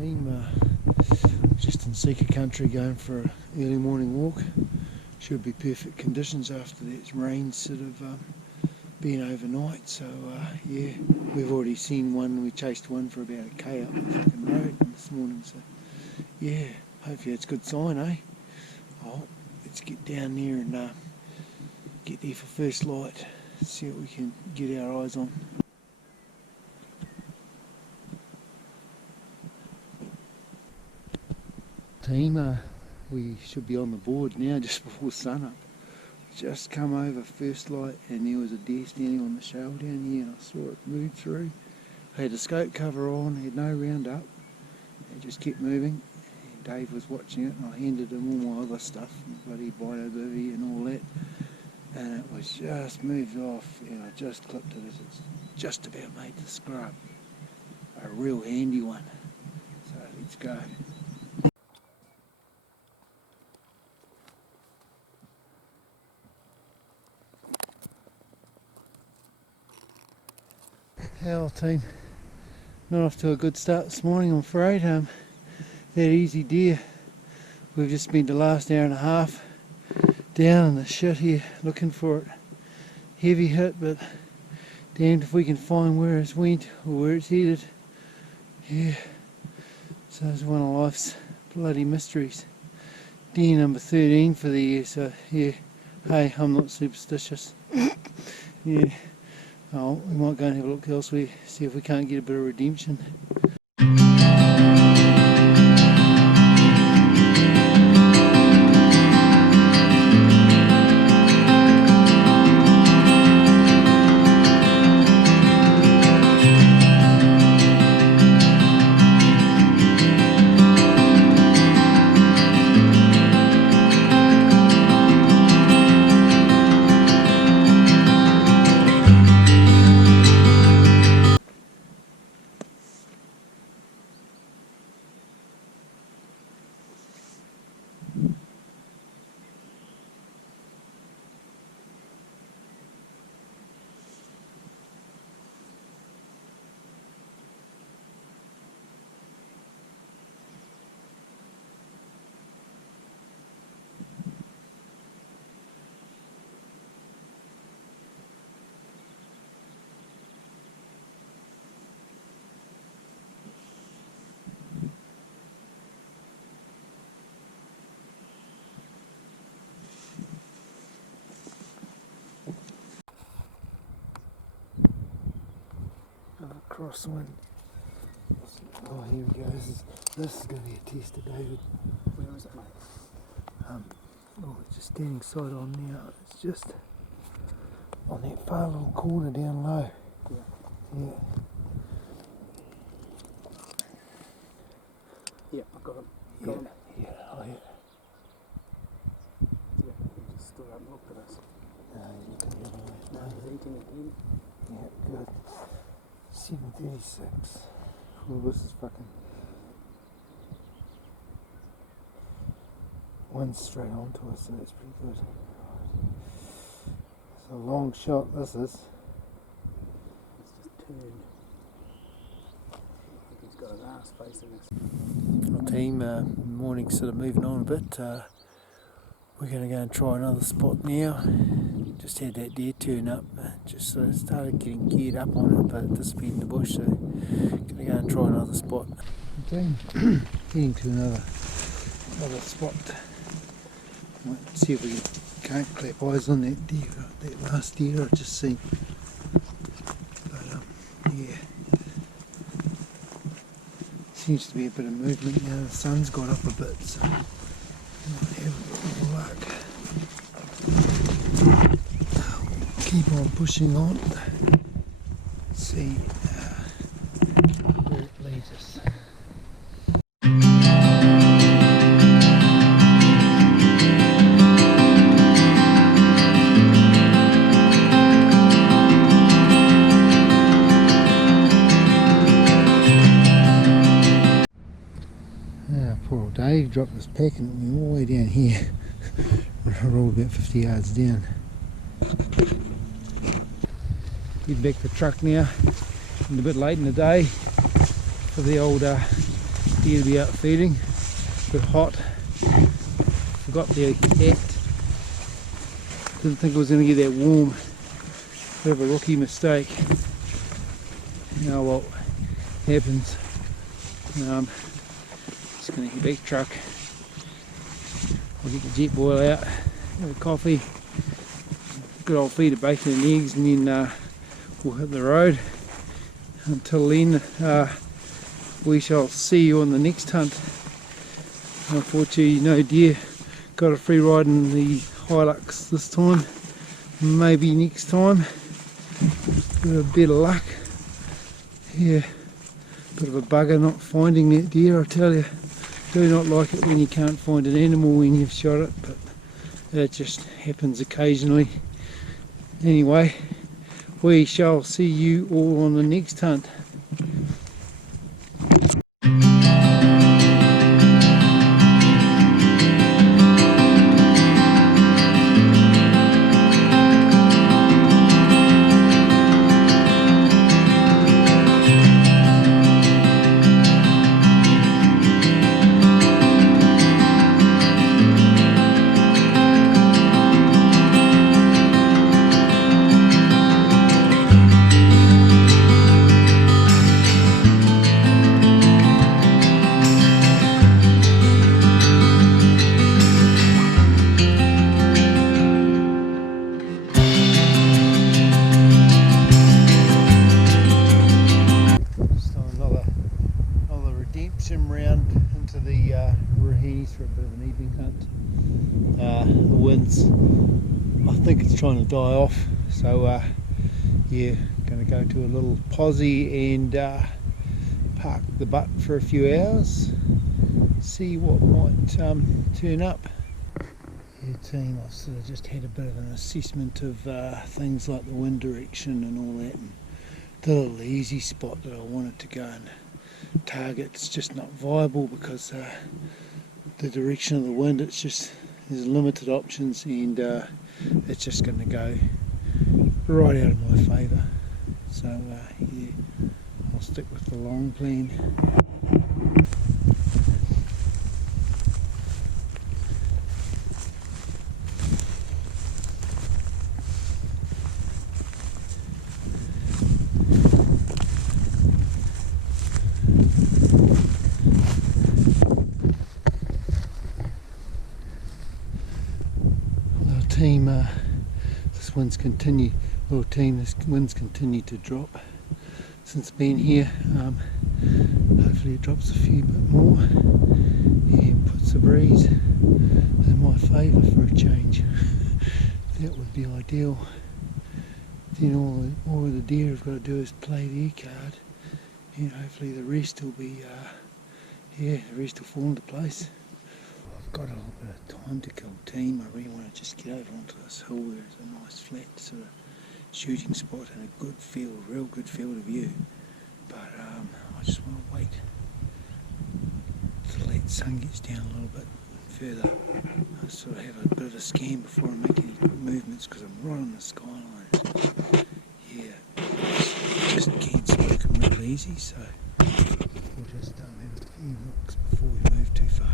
team, just in Sika country going for an early morning walk. Should be perfect conditions after that rain sort of been overnight. So yeah, we've already seen one. We chased one for about a K up the fucking road this morning. So yeah, hopefully it's a good sign, eh? Oh, let's get down there and get there for first light. See what we can get our eyes on. Team, we should be on the board now just before sunup. Just come over first light and there was a deer standing on the shale down here and I saw it move through. I had a scope cover on, had no round up. It just kept moving. And Dave was watching it and I handed him all my other stuff, bloody bino bivvy and all that. And it was just moved off and I just clipped it as it's just about made the scrub. A real handy one. So let's go. Our team, not off to a good start this morning, I'm afraid. That easy deer, we've just spent the last hour and a half down in the shit here looking for it. Heavy hit, but damned if we can find where it's went or where it's headed. Yeah, so it's one of life's bloody mysteries. Deer number 13 for the year, so yeah, hey, I'm not superstitious. Yeah. Oh, we might go and have a look elsewhere, see if we can't get a bit of redemption. Cross one. Oh, here we go. This is going to be a tester, David. Where is it, mate? Oh, it's just standing side on now. It's just on that far little corner down low. Yeah. Yeah. Yeah, I got him. Got him. Yeah, oh yeah. Yeah, he just stood up and looked at us. No, he's looking the other way. No, he's eating again. Yeah, good. 7:36. Well, this is fucking one straight onto us, so that's pretty good. It's a long shot, this is. It's just turned. I think he's got his ass facing us. Our team, morning's sort of moving on a bit. We're going to go and try another spot now. Just had that deer turn up, just sort of started getting geared up on it, but it disappeared in the bush, so going to go and try another spot. Okay, heading to another spot. Might see if we can't clap eyes on that deer, that last deer I just seen. But yeah, seems to be a bit of movement now. The sun's got up a bit, so might have a little luck. Keep on pushing on. See where it leads us. Poor old Dave dropped his pack and it went all the way down here. Rolled about 50 yards down. Get back to the truck now. It's a bit late in the day for the old deer to be out feeding. A bit hot. Forgot the hat. Didn't think it was going to get that warm. Bit of a rookie mistake. Oh well, happens. Just going to head back truck. I'll get the jet boil out, have a coffee, good old feed of bacon and eggs, and then we'll hit the road. Until then, we shall see you on the next hunt. Unfortunately, no deer got a free ride in the Hilux this time. Maybe next time. Bit of better luck. Yeah, bit of a bugger not finding that deer, I tell you. Do not like it when you can't find an animal when you've shot it, but it just happens occasionally. Anyway, we shall see you all on the next hunt. Round into the Rahinis for a bit of an evening hunt. The wind's, I think it's trying to die off, so yeah, going to go to a little posse and park the butt for a few hours, see what might turn up. Yeah, team, I've sort of just had a bit of an assessment of things like the wind direction and all that, and the little easy spot that I wanted to go and target. It's just not viable because the direction of the wind, it's just, there's limited options, and it's just going to go right out of my favour. So yeah, I'll stick with the long plan. Team, this wind's continued to drop since being here. Hopefully it drops a few bit more and puts the breeze in my favour for a change. That would be ideal. Then all the deer have got to do is play their card, and hopefully the rest will be the rest will fall into place. I've got a little bit of time to kill, team. I really want to just get over onto this hill where there's a nice flat sort of shooting spot and a good field, real good field of view. But I just want to wait till that sun gets down a little bit further. I sort of have a bit of a scan before I make any movements because I'm right on the skyline. Yeah, just can't smoke them real easy, so we'll just have a few looks before we move too far.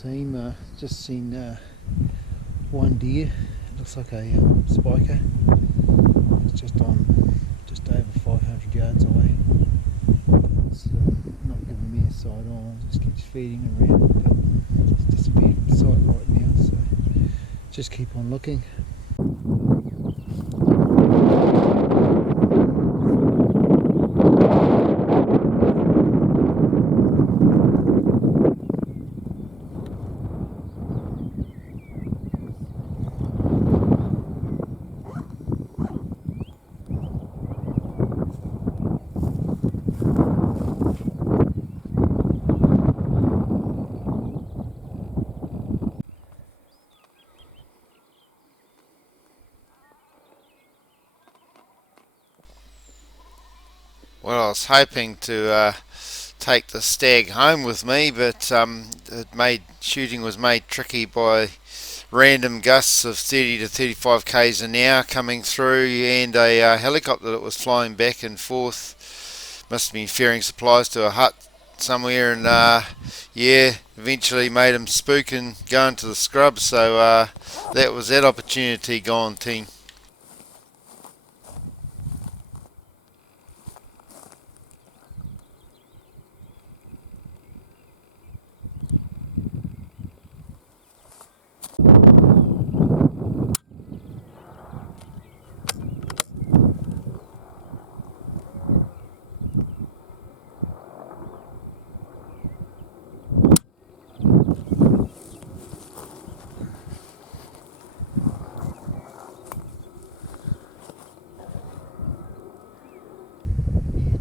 Team, just seen one deer. It looks like a spiker. It's just over 500 yards away. It's not giving me a side on, it just keeps feeding around, but it's disappeared from sight right now, so just keep on looking. Well, I was hoping to take the stag home with me, but shooting was made tricky by random gusts of 30 to 35 k's an hour coming through, and a helicopter that was flying back and forth. Must have been ferrying supplies to a hut somewhere, and eventually made him spook and go into the scrub. So that was that opportunity gone, team.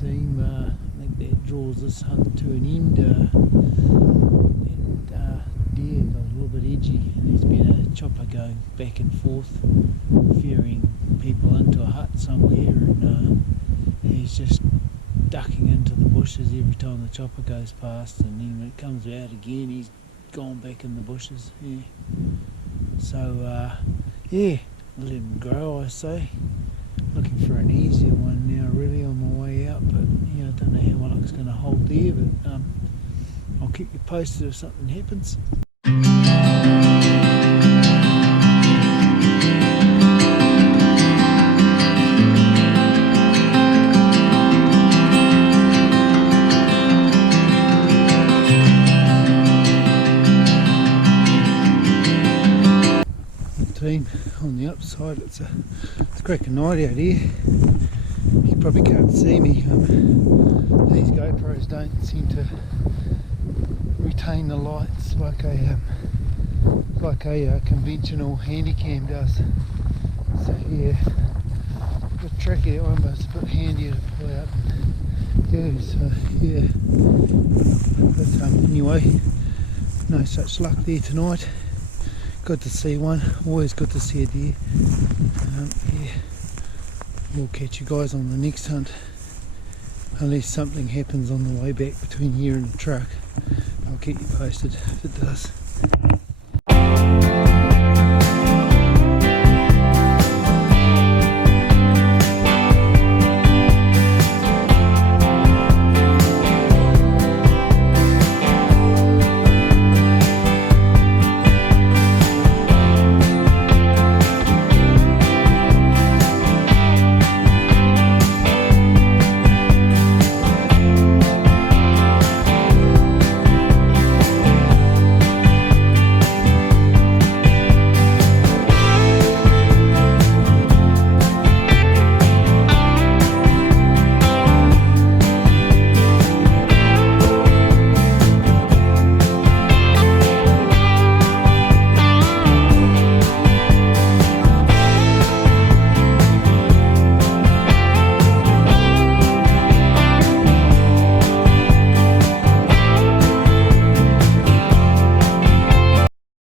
Team, I think that draws this hunt to an end. Deer got a little bit edgy, and there's been a chopper going back and forth, ferrying people into a hut somewhere, and he's just ducking into the bushes every time the chopper goes past, and then when it comes out again, he's gone back in the bushes. Yeah. So let him grow, I say. Looking for an easier one now, really, on my way out, but I don't know how luck's going to hold there, but I'll keep you posted if something happens. Team, on the upside, it's a cracking night out here. You probably can't see me. These GoPros don't seem to retain the lights like a conventional handycam does. So yeah, a bit tricky that one, but it's a bit handier to pull out and do. So yeah, but anyway, no such luck there tonight. Good to see one, always good to see a deer. We'll catch you guys on the next hunt, unless something happens on the way back between here and the truck. I'll keep you posted if it does.